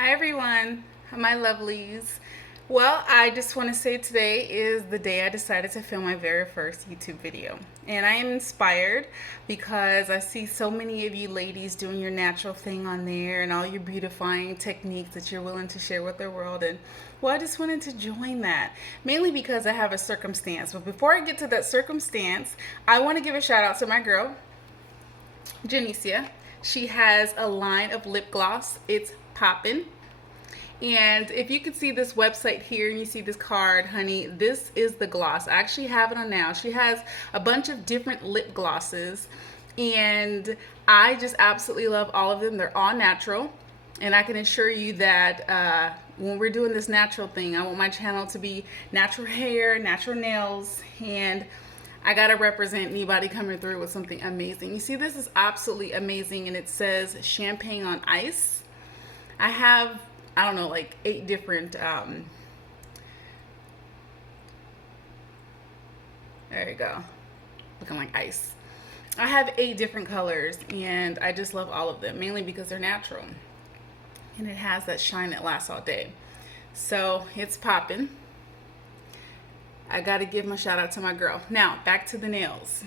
Hi everyone, my lovelies. Well, I just want to say today is the day I decided to film my very first YouTube video. And I am inspired because I see so many of you ladies doing your natural thing on there and all your beautifying techniques that you're willing to share with the world. And well, I just wanted to join that, mainly because I have a circumstance. But before I get to that circumstance, I want to give a shout out to my girl, Janicia. She has a line of lip gloss. It's poppin'. And if you can see this website here and you see this card, honey, this is the gloss. I actually have it on now. She has a bunch of different lip glosses and I just absolutely love all of them. They're all natural. And I can assure you that when we're doing this natural thing, I want my channel to be natural hair, natural nails, and I gotta represent anybody coming through with something amazing. You see, this is absolutely amazing, and it says champagne on ice. I have, I don't know, like 8 different, there you go, looking like ice. I have 8 different colors, and I just love all of them, mainly because they're natural. And it has that shine that lasts all day. So it's popping. I gotta give my shout out to my girl. Now, back to the nails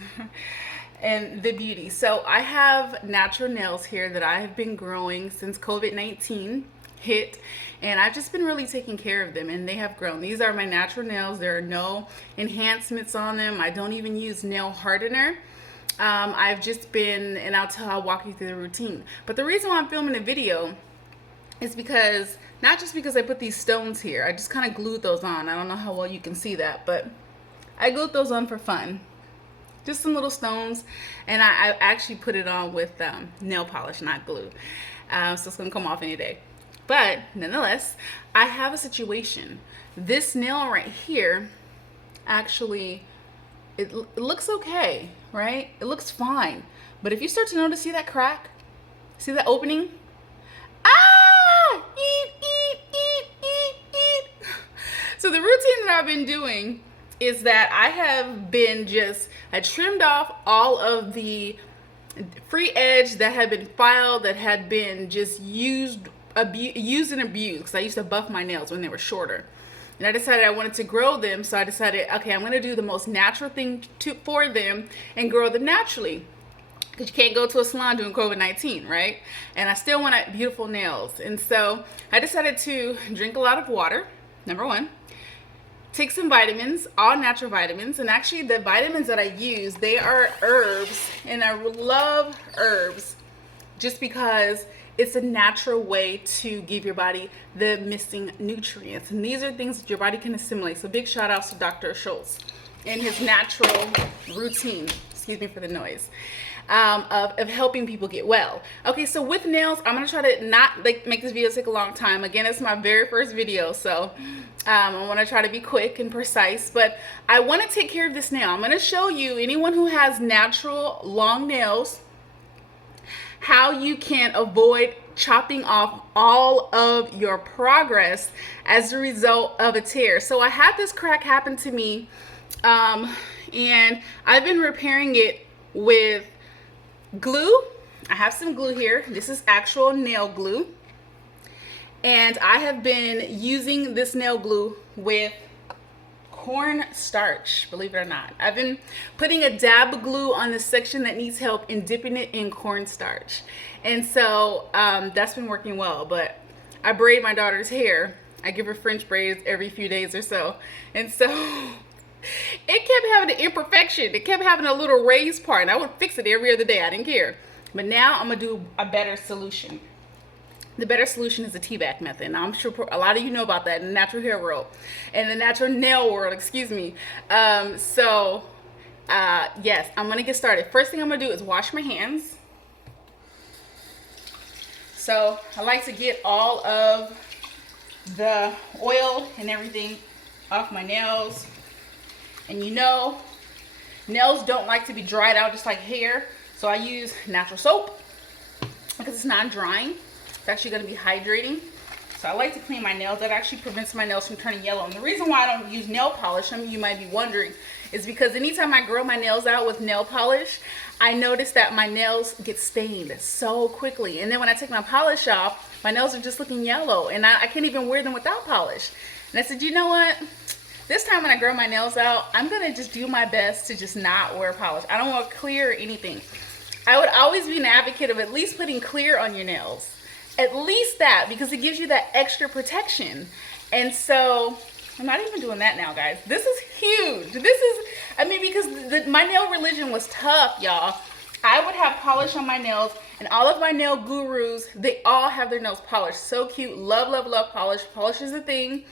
and the beauty. So I have natural nails here that I have been growing since COVID-19 hit, and I've just been really taking care of them, and they have grown. These are my natural nails. There are no enhancements on them. I don't even use nail hardener. I've just been, and I'll walk you through the routine. But the reason why I'm filming a video is because, not just because I put these stones here, I just kind of glued those on. I don't know how well you can see that, but I glued those on for fun. Just some little stones, and I actually put it on with nail polish, not glue. So it's gonna come off any day. But nonetheless, I have a situation. This nail right here, actually, it looks okay, right? It looks fine. But if you start to notice, see that crack? See that opening? Eat. So the routine that I've been doing is that I have been I trimmed off all of the free edge that had been filed, that had been just used and abused, because I used to buff my nails when they were shorter. And I decided I wanted to grow them, so I decided, okay, I'm going to do the most natural thing for them and grow them naturally. Because you can't go to a salon doing COVID-19, right? And I still want beautiful nails. And so I decided to drink a lot of water, number one. Take some vitamins, all natural vitamins. And actually the vitamins that I use, they are herbs. And I love herbs just because it's a natural way to give your body the missing nutrients. And these are things that your body can assimilate. So big shout outs to Dr. Schultz and his natural routine. Excuse me for the noise. Of helping people get well. Okay, so with nails, I'm gonna try to not make this video take a long time. Again, it's my very first video, so I want to try to be quick and precise, but I want to take care of this nail. I'm going to show you, anyone who has natural long nails, how you can avoid chopping off all of your progress as a result of a tear. So I had this crack happen to me, and I've been repairing it with glue. I have some glue here. This is actual nail glue. And I have been using this nail glue with cornstarch, believe it or not. I've been putting a dab of glue on the section that needs help and dipping it in cornstarch. And so that's been working well. But I braid my daughter's hair. I give her French braids every few days or so. And so it kept having an imperfection. It kept having a little raised part, and I would fix it every other day. I didn't care. But now I'm gonna do a better solution. The better solution is the T-back method. Now, I'm sure a lot of you know about that in the natural hair world, and the natural nail world, excuse me. Yes, I'm gonna get started. First thing I'm gonna do is wash my hands. So I like to get all of the oil and everything off my nails. And you know, nails don't like to be dried out just like hair. So I use natural soap because it's not drying. It's actually going to be hydrating. So I like to clean my nails. That actually prevents my nails from turning yellow. And the reason why I don't use nail polish, some of you might be wondering, is because anytime I grow my nails out with nail polish, I notice that my nails get stained so quickly. And then when I take my polish off, my nails are just looking yellow. And I can't even wear them without polish. And I said, you know what? This time when I grow my nails out, I'm going to just do my best to just not wear polish. I don't want clear or anything. I would always be an advocate of at least putting clear on your nails. At least that, because it gives you that extra protection. And so I'm not even doing that now, guys. This is huge. This is, I mean, because my nail religion was tough, y'all. I would have polish on my nails, and all of my nail gurus, they all have their nails polished. So cute. Love, love, love polish. Polish is a thing.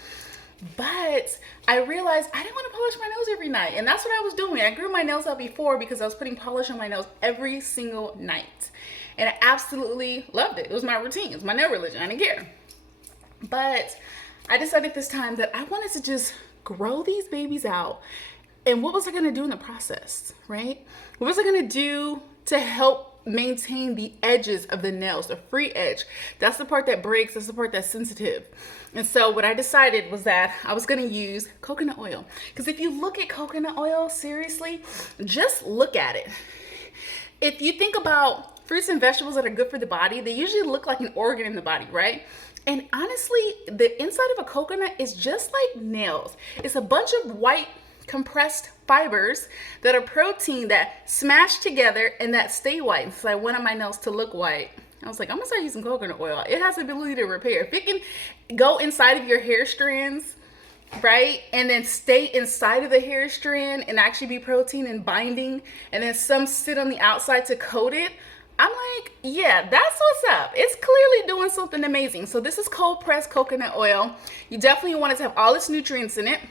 But I realized I didn't want to polish my nails every night. And that's what I was doing. I grew my nails out before because I was putting polish on my nails every single night. And I absolutely loved it. It was my routine. It was my nail religion. I didn't care. But I decided this time that I wanted to just grow these babies out. And what was I going to do in the process, right? What was I going to do to help maintain the edges of the nails, the free edge? That's the part that breaks. That's the part that's sensitive. And so what I decided was that I was going to use coconut oil. Because if you look at coconut oil, seriously, just look at it. If you think about fruits and vegetables that are good for the body, they usually look like an organ in the body, right? And honestly, the inside of a coconut is just like nails. It's a bunch of white compressed fibers that are protein that smash together and that stay white. So I wanted my nails to look white. I was like, I'm gonna start using coconut oil. It has the ability to repair. If it can go inside of your hair strands, right, and then stay inside of the hair strand and actually be protein and binding, and then some sit on the outside to coat it, I'm like, yeah, that's what's up. It's clearly doing something amazing. So this is cold pressed coconut oil. You definitely want it to have all its nutrients in it.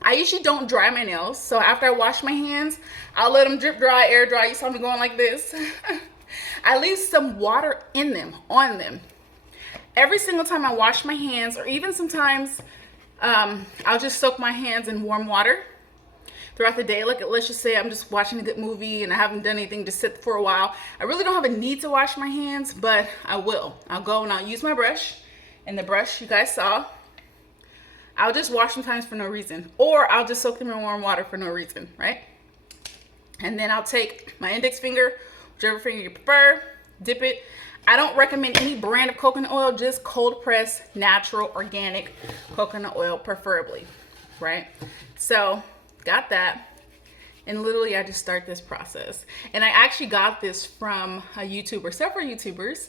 I usually don't dry my nails. So after I wash my hands, I'll let them drip dry, air dry. You saw me going like this. I leave some water in them, on them. Every single time I wash my hands, or even sometimes I'll just soak my hands in warm water throughout the day. Like, let's just say I'm just watching a good movie and I haven't done anything, just sit for a while. I really don't have a need to wash my hands, but I will. I'll go and I'll use my brush, and the brush you guys saw, I'll just wash sometimes for no reason, or I'll just soak them in warm water for no reason, right? And then I'll take my index finger, whichever finger you prefer, dip it. I don't recommend any brand of coconut oil, just cold pressed, natural, organic coconut oil preferably, right? So got that, and literally I just start this process. And I actually got this from a YouTuber, several YouTubers.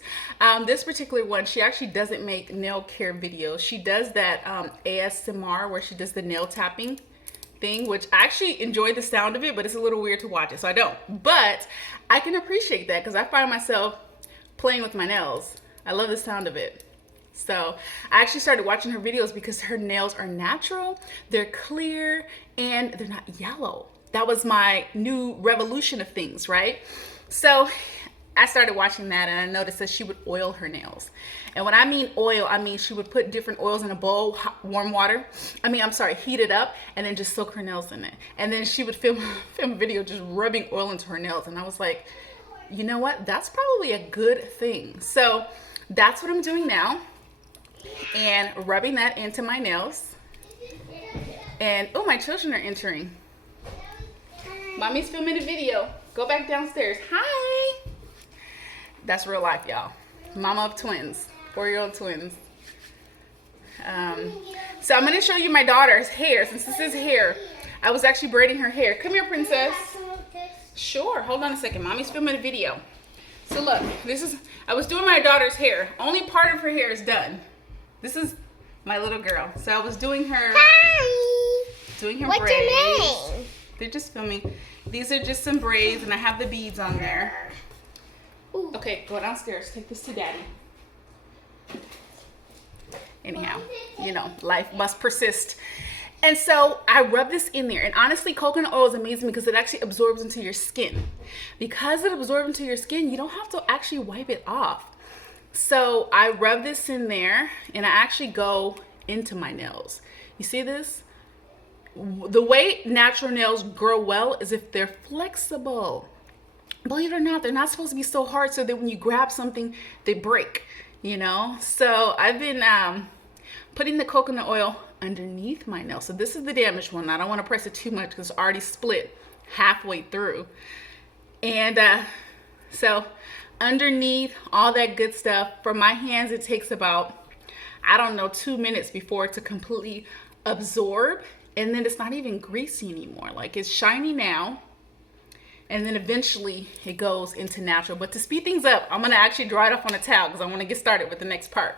This particular one, she actually doesn't make nail care videos. She does that ASMR where she does the nail tapping thing, which I actually enjoy the sound of it, but it's a little weird to watch it, so I don't. But I can appreciate that because I find myself playing with my nails. I love the sound of it. So I actually started watching her videos because her nails are natural, they're clear, and they're not yellow. That was my new revolution of things, right? So I started watching that, and I noticed that she would oil her nails. And when I mean oil, I mean she would put different oils in a bowl, warm water. Heat it up, and then just soak her nails in it. And then she would film a video just rubbing oil into her nails. And I was like, you know what? That's probably a good thing. So that's what I'm doing now, and rubbing that into my nails. And oh, my children are entering. Mommy's filming a video. Go back downstairs. Hi. That's real life, y'all. Mama of twins, 4-year-old twins. So I'm going to show you my daughter's hair. Since this is hair, I was actually braiding her hair. Come here, princess. Sure. Hold on a second. Mommy's filming a video. So look, I was doing my daughter's hair. Only part of her hair is done. This is my little girl. So I was doing her. Hi. Doing her braids. What's your name? They're just filming. These are just some braids, and I have the beads on there. Ooh. Okay, go downstairs. Take this to daddy. Anyhow, you know, life must persist. And so I rub this in there. And honestly, coconut oil is amazing because it actually absorbs into your skin. Because it absorbs into your skin, you don't have to actually wipe it off. So I rub this in there, and I actually go into my nails. You see this? The way natural nails grow well is if they're flexible. Believe it or not, they're not supposed to be so hard so that when you grab something, they break. you know? So I've been putting the coconut oil underneath my nail. So this is the damaged one. I don't want to press it too much because it's already split halfway through. And so underneath, all that good stuff. For my hands, it takes about, I don't know, 2 minutes before it to completely absorb. And then it's not even greasy anymore. Like, it's shiny now. And then eventually it goes into natural. But to speed things up, I'm gonna actually dry it off on a towel because I want to get started with the next part.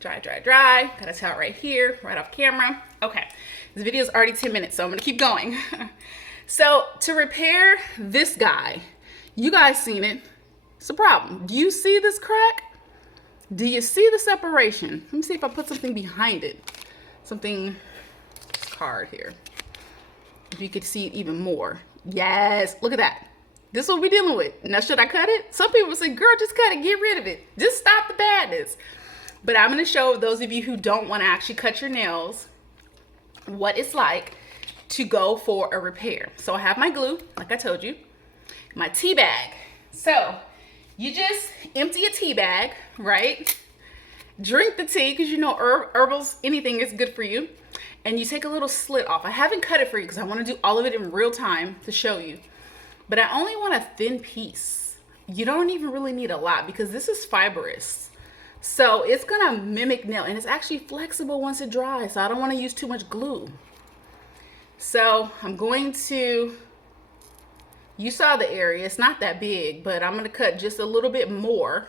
Dry, dry, dry. Got a towel right here, right off camera. Okay, this video is already 10 minutes, so I'm gonna keep going. So to repair this guy, you guys seen it. It's a problem. Do you see this crack? Do you see the separation? Let me see if I put something behind it. Something card here. If you could see it even more. Yes, look at that. This is what we're dealing with. Now, should I cut it? Some people say, girl, just cut it, get rid of it. Just stop the badness. But I'm gonna show those of you who don't wanna actually cut your nails what it's like to go for a repair. So I have my glue, like I told you, my tea bag. So you just empty a tea bag, right? Drink the tea, because you know herbals, anything is good for you. And you take a little slit off. I haven't cut it for you because I want to do all of it in real time to show you. But I only want a thin piece. You don't even really need a lot because this is fibrous. So it's gonna mimic nail, and it's actually flexible once it dries. So I don't want to use too much glue. So I'm going to, you saw the area, it's not that big, but I'm gonna cut just a little bit more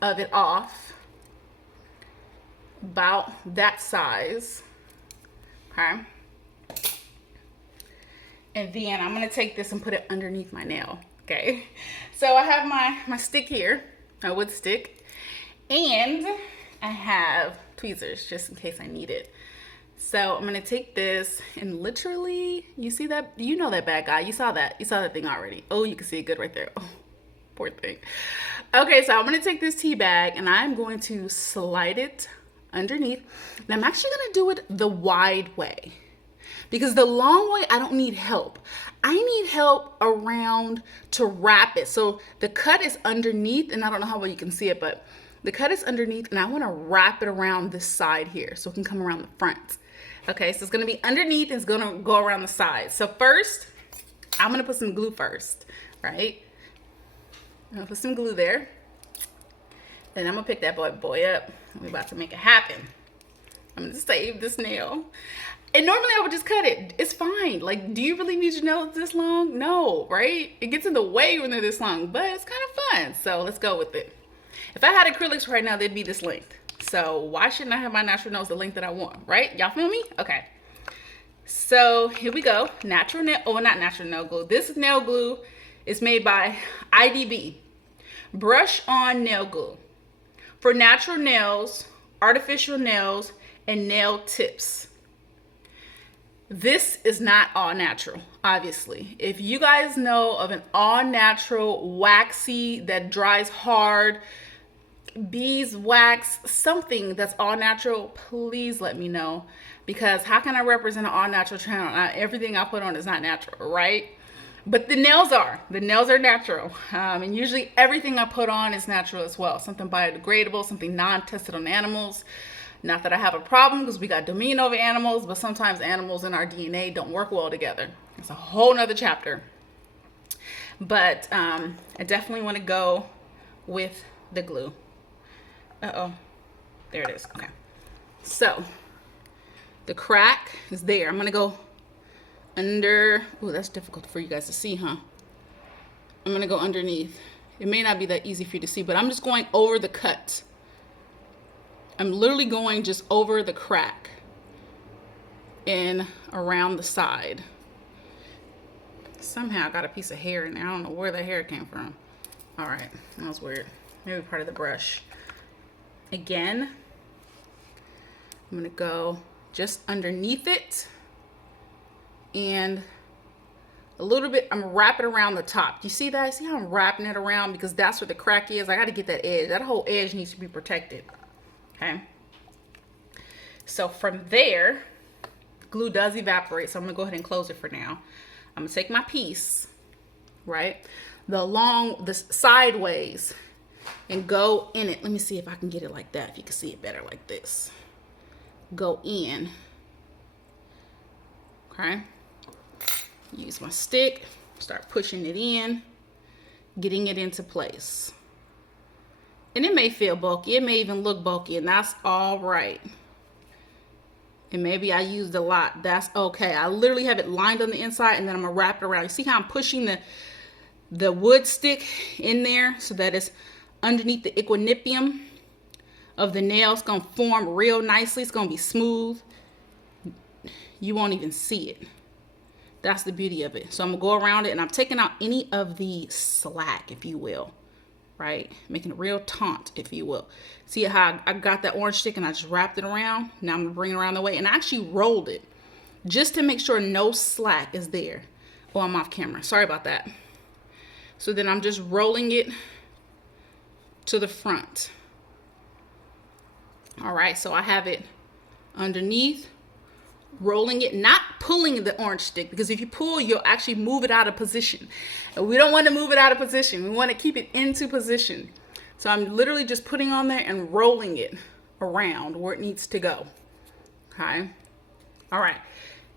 of it off. About that size. Okay. And then I'm gonna take this and put it underneath my nail. Okay. So I have my stick here, my wood stick, and I have tweezers just in case I need it. So I'm gonna take this and literally, you see that? You know that bad guy. You saw that. You saw that thing already. Oh, you can see it good right there. Oh, poor thing. Okay, so I'm gonna take this tea bag and I'm going to slide it underneath. And I'm actually gonna do it the wide way because the long way, I don't need help. I need help around to wrap it. So the cut is underneath, and I don't know how well you can see it, but the cut is underneath, and I want to wrap it around this side here so it can come around the front. Okay, so it's gonna be underneath and it's gonna go around the sides. So first, I'm gonna put some glue first, right? I'm gonna put some glue there. Then I'm gonna pick that boy up. We're about to make it happen. I'm gonna save this nail. And normally I would just cut it. It's fine. Like, do you really need your nails this long? No, right? It gets in the way when they're this long, but it's kind of fun. So let's go with it. If I had acrylics right now, they'd be this length. So why shouldn't I have my natural nails the length that I want, right? Y'all feel me? Okay. So here we go. Natural nail, oh, not natural nail glue. This nail glue is made by IDB. Brush on nail glue. For natural nails, artificial nails, and nail tips. This is not all natural, obviously. If you guys know of an all natural, waxy, that dries hard, beeswax, something that's all natural, please let me know. Because how can I represent an all natural channel? Everything I put on is not natural, right? But the nails are. The nails are natural. And usually everything I put on is natural as well. Something biodegradable, something non-tested on animals. Not that I have a problem because we got dominion over animals, but sometimes animals in our DNA don't work well together. It's a whole nother chapter. But I definitely want to go with the glue. Uh-oh. There it is. Okay. So the crack is there. I'm going to go under. Oh, that's difficult for you guys to see, huh? I'm going to go underneath. It may not be that easy for you to see, but I'm just going over the cut. I'm literally going just over the crack and around the side. Somehow I got a piece of hair in there. I don't know where the hair came from. All right, that was weird. Maybe part of the brush. Again, I'm gonna go just underneath it and a little bit, I'm wrapping around the top. Do you see that? See how I'm wrapping it around? Because that's where the crack is. I got to get that edge. That whole edge needs to be protected. Okay. So from there, glue does evaporate. So I'm going to go ahead and close it for now. I'm going to take my piece, right? The sideways, and go in it. Let me see if I can get it like that, if you can see it better like this. Go in. Okay. Use my stick, start pushing it in, getting it into place. And it may feel bulky, it may even look bulky, and that's all right. And maybe I used a lot, that's okay. I literally have it lined on the inside, and then I'm gonna wrap it around. You see how I'm pushing the wood stick in there so that it's underneath the equilibrium of the nail. It's gonna form real nicely, it's gonna be smooth. You won't even see it. That's the beauty of it. So I'm gonna go around it, and I'm taking out any of the slack, if you will, right? Making it real taut, if you will. See how I got that orange stick and I just wrapped it around? Now I'm gonna bring it around the way, and I actually rolled it just to make sure no slack is there. Oh, I'm off camera, sorry about that. So then I'm just rolling it to the front. All right, so I have it underneath, rolling it, not pulling the orange stick, because if you pull, you'll actually move it out of position. And we don't want to move it out of position. We want to keep it into position. So I'm literally just putting on there and rolling it around where it needs to go. Okay. All right.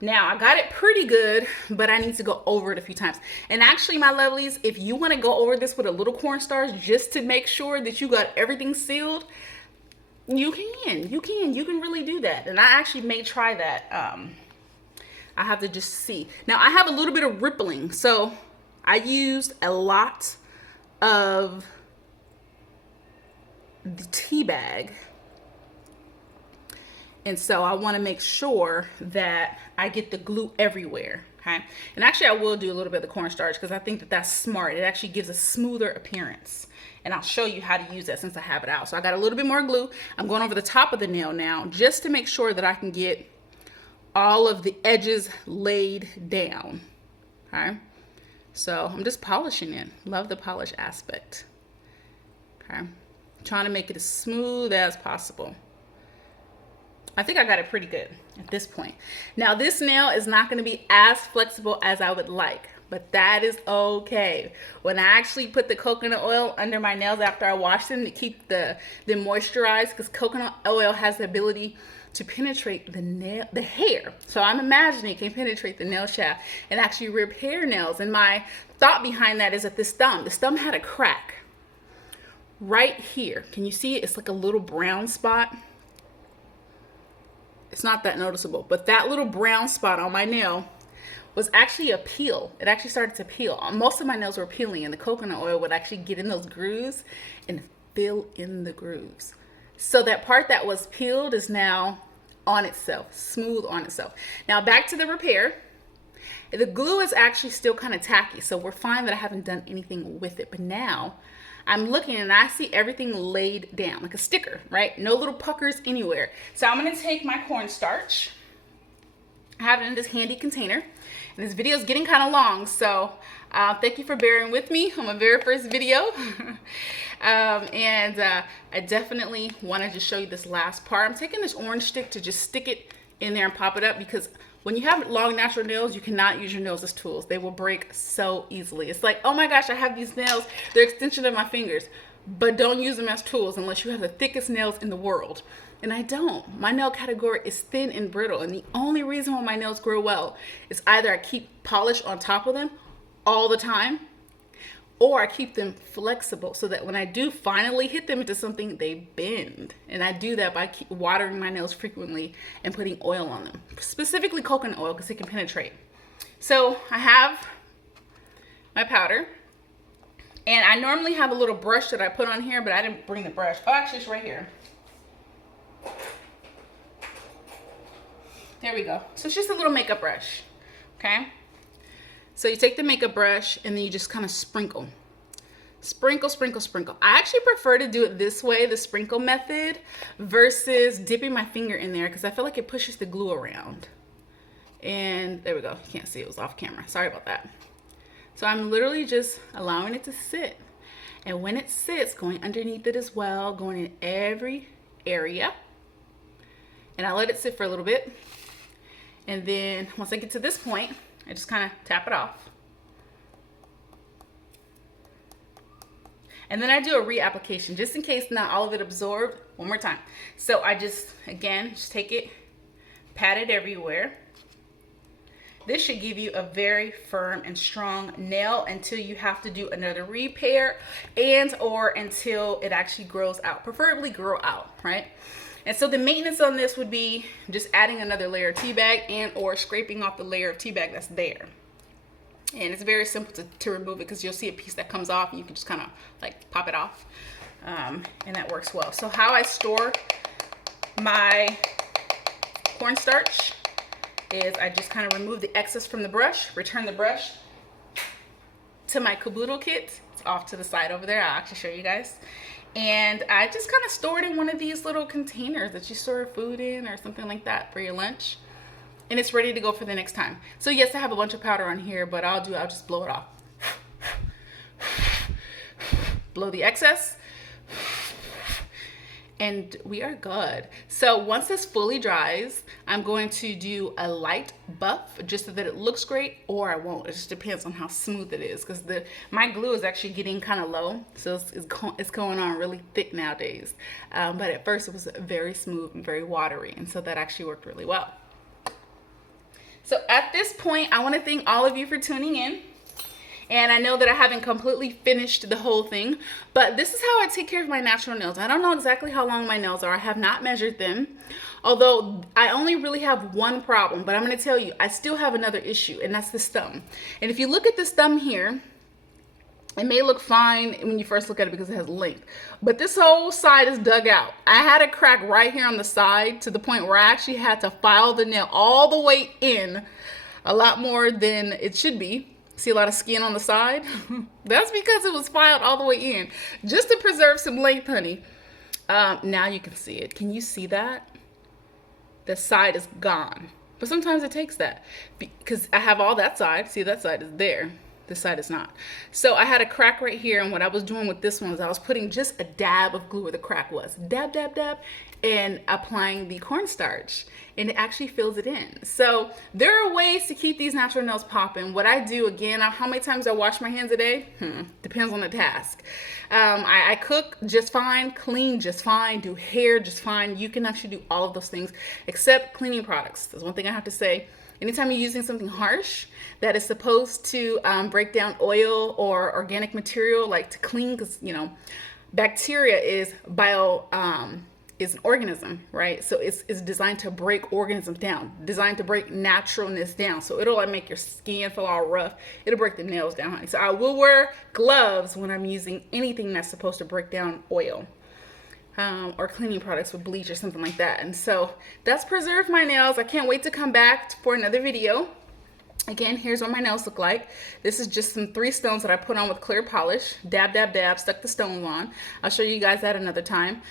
Now I got it pretty good, but I need to go over it a few times. And actually, my lovelies, if you want to go over this with a little cornstarch just to make sure that you got everything sealed, you can really do that. And I actually may try that. I have to just see. Now I have a little bit of rippling, so I used a lot of the tea bag, and so I want to make sure that I get the glue everywhere. Okay, and actually I will do a little bit of the cornstarch because I think that that's smart. It actually gives a smoother appearance, and I'll show you how to use that since I have it out. So I got a little bit more glue. I'm going over the top of the nail now just to make sure that I can get all of the edges laid down. Okay, so I'm just polishing it. Love the polish aspect. Okay, trying to make it as smooth as possible. I think I got it pretty good at this point. Now this nail is not going to be as flexible as I would like, but that is okay. When I actually put the coconut oil under my nails after I wash them to keep them moisturized, because coconut oil has the ability to penetrate the hair. So I'm imagining it can penetrate the nail shaft and actually repair nails. And my thought behind that is that this thumb had a crack right here. Can you see it? It's like a little brown spot. It's not that noticeable, but that little brown spot on my nail was actually a peel. It actually started to peel. Most of my nails were peeling, and the coconut oil would actually get in those grooves and fill in the grooves. So that part that was peeled is now on itself, smooth on itself. Now back to the repair. The glue is actually still kind of tacky, so we're fine that I haven't done anything with it. But now I'm looking and I see everything laid down like a sticker, right? No little puckers anywhere. So I'm gonna take my cornstarch. I have it in this handy container. And this video is getting kind of long, so thank you for bearing with me on my very first video. I definitely wanted to show you this last part. I'm taking this orange stick to just stick it in there and pop it up, because when you have long natural nails, you cannot use your nails as tools. They will break so easily. It's like, oh my gosh, I have these nails. They're extension of my fingers. But don't use them as tools unless you have the thickest nails in the world. And I don't. My nail category is thin and brittle. And the only reason why my nails grow well is either I keep polish on top of them all the time, or I keep them flexible so that when I do finally hit them into something, they bend. And I do that by watering my nails frequently and putting oil on them, specifically coconut oil, because it can penetrate. So I have my powder, and I normally have a little brush that I put on here, but I didn't bring the brush. Oh, actually it's right here. There we go. So it's just a little makeup brush, okay? So you take the makeup brush and then you just kind of sprinkle. Sprinkle, sprinkle, sprinkle. I actually prefer to do it this way, the sprinkle method, versus dipping my finger in there, because I feel like it pushes the glue around. And there we go. You can't see, it was off camera. Sorry about that. So I'm literally just allowing it to sit. And when it sits, going underneath it as well, going in every area. And I let it sit for a little bit. And then once I get to this point, I just kind of tap it off. And then I do a reapplication just in case not all of it absorbed. One more time. So I just, again, just take it, pat it everywhere. This should give you a very firm and strong nail until you have to do another repair and or until it actually grows out, preferably grow out, right? And so the maintenance on this would be just adding another layer of tea bag and or scraping off the layer of tea bag that's there. And it's very simple to remove it because you'll see a piece that comes off and you can just kind of like pop it off. And that works well. So how I store my cornstarch is I just kind of remove the excess from the brush, return the brush to my caboodle kit. It's off to the side over there. I'll actually show you guys. And I just kind of store it in one of these little containers that you store food in or something like that for your lunch. And it's ready to go for the next time. So yes, I have a bunch of powder on here, but I'll just blow it off. Blow the excess. And we are good. So once this fully dries, I'm going to do a light buff just so that it looks great, or I won't. It just depends on how smooth it is because my glue is actually getting kind of low. So it's going on really thick nowadays. But at first it was very smooth and very watery. And so that actually worked really well. So at this point, I want to thank all of you for tuning in. And I know that I haven't completely finished the whole thing, but this is how I take care of my natural nails. I don't know exactly how long my nails are. I have not measured them, although I only really have one problem, but I'm going to tell you, I still have another issue, and that's this thumb. And if you look at this thumb here, it may look fine when you first look at it because it has length, but this whole side is dug out. I had a crack right here on the side to the point where I actually had to file the nail all the way in, a lot more than it should be. See a lot of skin on the side? That's because it was filed all the way in, just to preserve some length, honey. Now you can see it. Can you see that? The side is gone. But sometimes it takes that because I have all that side. See, that side is there. This side is not. So I had a crack right here, and what I was doing with this one is I was putting just a dab of glue where the crack was. Dab, dab, dab, and applying the cornstarch, and it actually fills it in. So there are ways to keep these natural nails popping. What I do, again, how many times I wash my hands a day? Depends on the task. I cook just fine, clean just fine, do hair just fine. You can actually do all of those things except cleaning products. That's one thing I have to say. Anytime you're using something harsh that is supposed to break down oil or organic material, like to clean, because bacteria is is an organism, right? So it's designed to break organisms down, designed to break naturalness down. So it'll make your skin feel all rough. It'll break the nails down, honey. So I will wear gloves when I'm using anything that's supposed to break down oil. Or cleaning products with bleach or something like that. And so that's preserved my nails. I can't wait to come back for another video. Again, here's what my nails look like. This is just some 3 stones that I put on with clear polish. Dab, dab, dab, stuck the stones on. I'll show you guys that another time.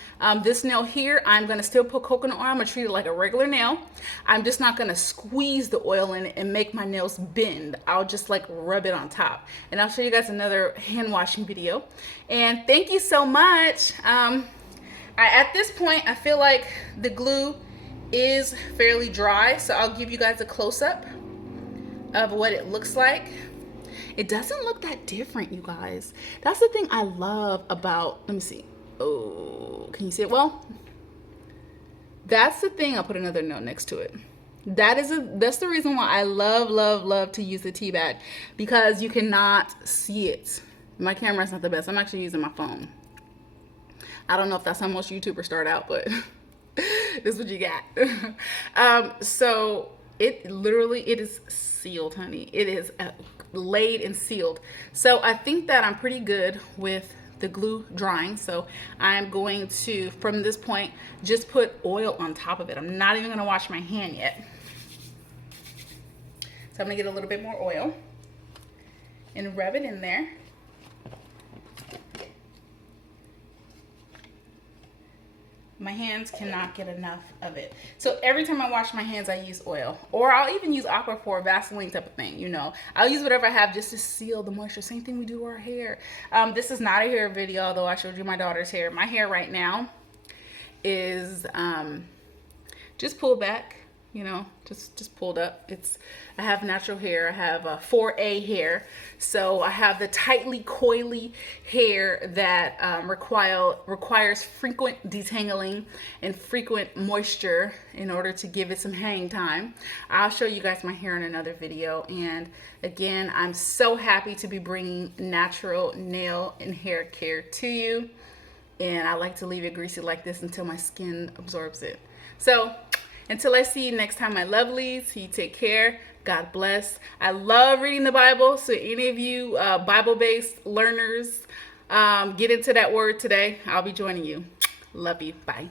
This nail here, I'm going to still put coconut oil. I'm going to treat it like a regular nail. I'm just not going to squeeze the oil in it and make my nails bend. I'll just like rub it on top. And I'll show you guys another hand washing video. And thank you so much. At this point, I feel like the glue is fairly dry, so I'll give you guys a close-up of what it looks like. It doesn't look that different, you guys. That's the thing I love about, let me see. Oh, can you see it well? That's the thing. I'll put another note next to it. That's the reason why I love to use the tea bag, because you cannot see it. My camera's not the best. I'm actually using my phone. I don't know if that's how most YouTubers start out, but this is what you got. So it is sealed, honey. It is laid and sealed. So I think that I'm pretty good with the glue drying. So I'm going to, from this point, just put oil on top of it. I'm not even going to wash my hand yet. So I'm going to get a little bit more oil and rub it in there. My hands cannot get enough of it. So every time I wash my hands, I use oil. Or I'll even use Aquaphor, Vaseline type of thing, I'll use whatever I have just to seal the moisture. Same thing we do our hair. This is not a hair video, although I showed you my daughter's hair. My hair right now is just pulled back. you know, just pulled up. I have natural hair. I have 4A hair. So I have the tightly coily hair that requires frequent detangling and frequent moisture in order to give it some hang time. I'll show you guys my hair in another video. And again, I'm so happy to be bringing natural nail and hair care to you. And I like to leave it greasy like this until my skin absorbs it. So until I see you next time, my lovelies, you take care. God bless. I love reading the Bible. So any of you Bible-based learners, get into that word today. I'll be joining you. Love you. Bye.